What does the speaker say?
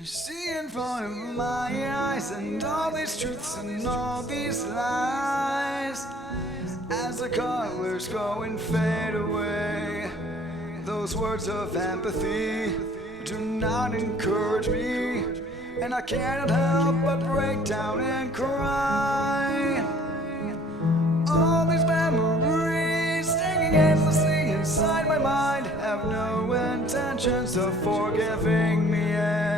I see in front of my eyes, and all these truths and all these lies, as the colors go and fade away. Those words of empathy do not encourage me, and I cannot help but break down and cry. All these memories stinging endlessly inside my mind have no intentions of forgiving me.